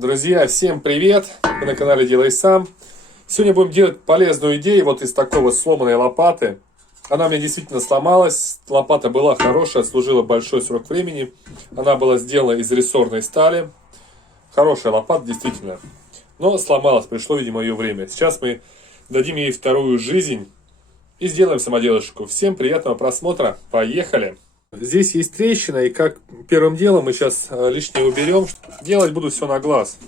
Друзья, всем привет! Вы на канале Делай Сам. Сегодня будем делать полезную идею вот из такой вот сломанной лопаты. Она у меня действительно сломалась. Лопата была хорошая, служила большой срок времени. Она была сделана из рессорной стали. Хорошая лопата, действительно. Но сломалась, пришло, видимо, ее время. Сейчас мы дадим ей вторую жизнь и сделаем самоделочку. Всем приятного просмотра. Поехали! Здесь есть трещина, и как первым делом мы сейчас лишнее уберем. Делать буду все на глаз.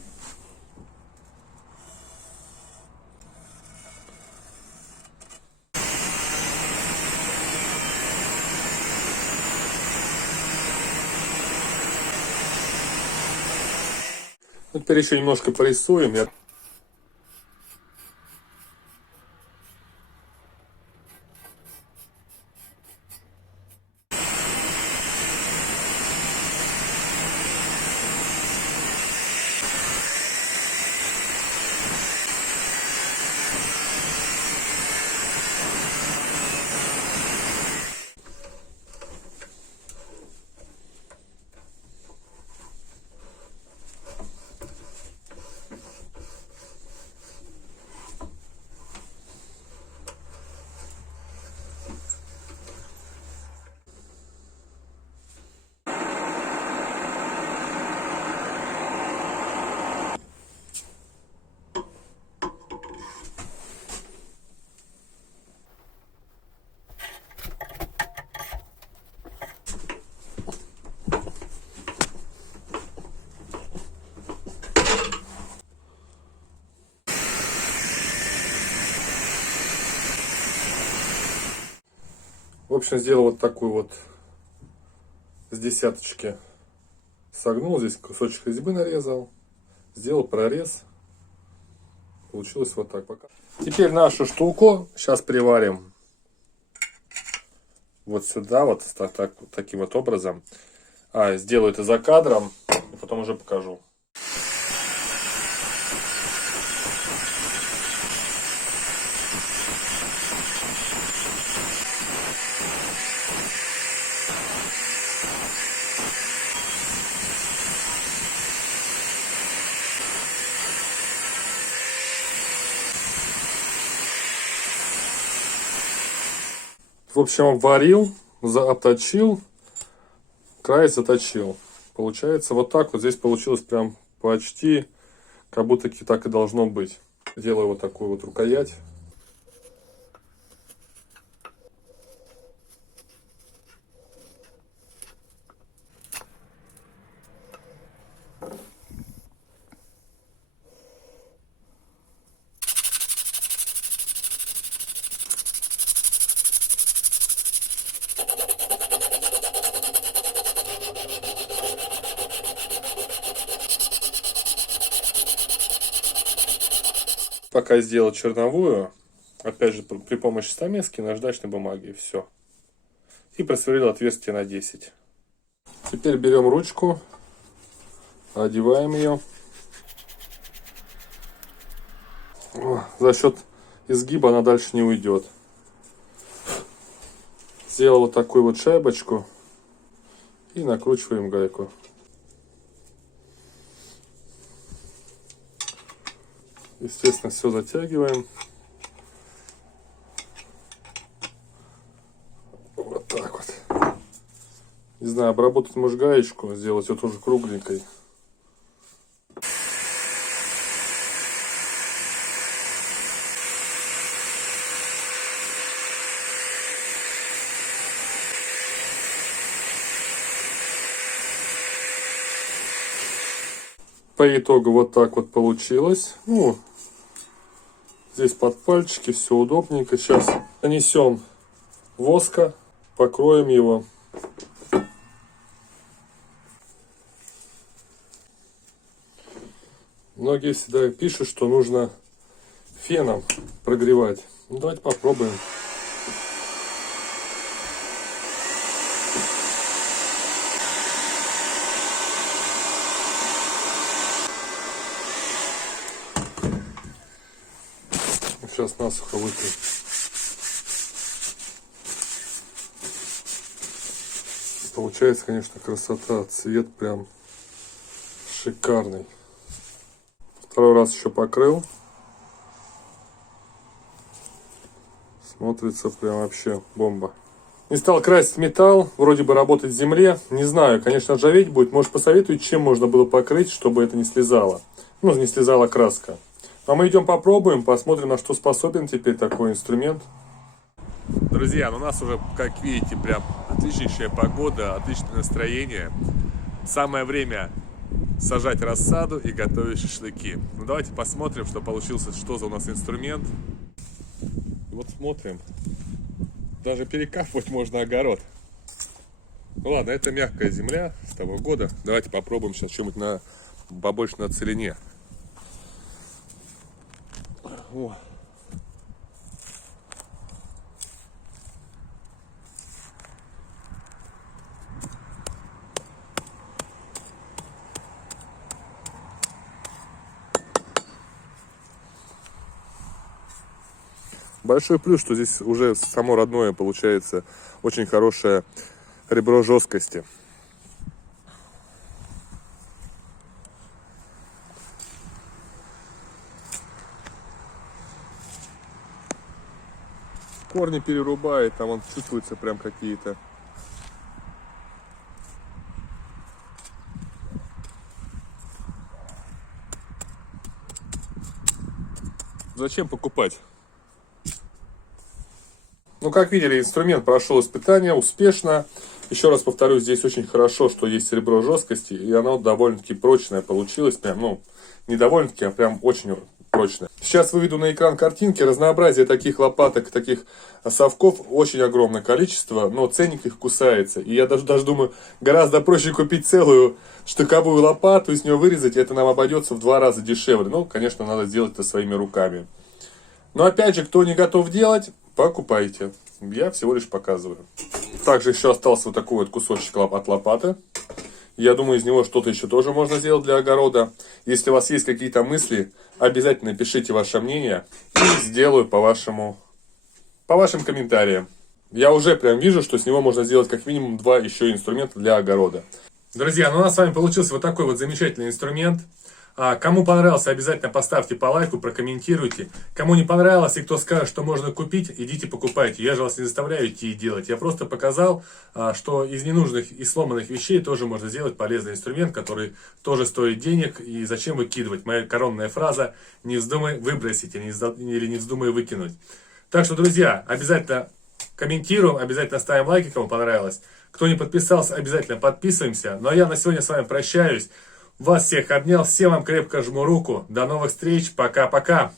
Теперь еще немножко порисуем. В общем, сделал вот такую вот с десяточки. Согнул, здесь кусочек резьбы нарезал. Сделал прорез. Получилось вот так пока. Теперь нашу штуку сейчас приварим вот сюда, вот таким вот образом. Сделаю это за кадром, и потом уже покажу. В общем, варил, обточил, край заточил. Получается вот так вот. Здесь получилось прям почти, как будто так и должно быть. Делаю вот такую вот рукоять. Пока сделал черновую, опять же при помощи стамески, наждачной бумаги, и все. И просверлил отверстие на 10. Теперь берем ручку, одеваем ее. За счет изгиба она дальше не уйдет. Сделал вот такую вот шайбочку и накручиваем гайку. Естественно, все затягиваем. Вот так вот. Не знаю, обработать, может, гаечку, сделать ее тоже кругленькой. По итогу вот так вот получилось. Здесь под пальчики, все удобненько. Сейчас нанесем воска, покроем его. Многие всегда пишут, что нужно феном прогревать. Давайте попробуем. Сейчас насухо вытрем. Получается, конечно, красота. Цвет прям шикарный. Второй раз еще покрыл. Смотрится прям вообще бомба. Не стал красить металл, вроде бы работать в земле. Не знаю, конечно, ржаветь будет. Может, посоветуете, чем можно было покрыть, чтобы это не слезало. Ну, не слезала краска. А мы идем попробуем, посмотрим, на что способен теперь такой инструмент. Друзья, ну у нас уже, как видите, прям отличнейшая погода, отличное настроение. Самое время сажать рассаду и готовить шашлыки. Ну давайте посмотрим, что получился, что за у нас инструмент. Вот смотрим. Даже перекапывать можно огород. Ну ладно, это мягкая земля с того года. Давайте попробуем сейчас что-нибудь побольше на целине. О. Большой плюс, что здесь уже само родное получается очень хорошее ребро жесткости. Корни перерубает, там он чувствуется прям какие-то. Зачем покупать? Ну, как видели, инструмент прошел испытание успешно. Еще раз повторюсь, здесь очень хорошо, что есть ребро жесткости, и оно довольно-таки прочное получилось. Прям, ну, не довольно-таки, а прям очень прочное. Сейчас выведу на экран картинки. Разнообразие таких лопаток, таких совков очень огромное количество, но ценник их кусается. И я даже думаю, гораздо проще купить целую штыковую лопату и с нее вырезать, и это нам обойдется в 2 раза дешевле. Ну, конечно, надо сделать это своими руками. Но опять же, кто не готов делать, покупайте. Я всего лишь показываю. Также еще остался вот такой вот кусочек от лопаты. Я думаю, из него что-то еще тоже можно сделать для огорода. Если у вас есть какие-то мысли, обязательно пишите ваше мнение. И сделаю по вашим комментариям. Я уже прям вижу, что с него можно сделать как минимум 2 еще инструмента для огорода. Друзья, ну у нас с вами получился вот такой вот замечательный инструмент. Кому понравился, обязательно поставьте по лайку, прокомментируйте. Кому не понравилось и кто скажет, что можно купить, идите покупайте. Я же вас не заставляю идти и делать. Я просто показал, что из ненужных и сломанных вещей тоже можно сделать полезный инструмент, который тоже стоит денег. И зачем выкидывать? Моя коронная фраза: не вздумай выбросить или не вздумай выкинуть. Так что, друзья, обязательно комментируем, обязательно ставим лайки, кому понравилось. Кто не подписался, обязательно подписываемся. Ну а я на сегодня с вами прощаюсь. Вас всех обнял, всем вам крепко жму руку. До новых встреч, пока-пока.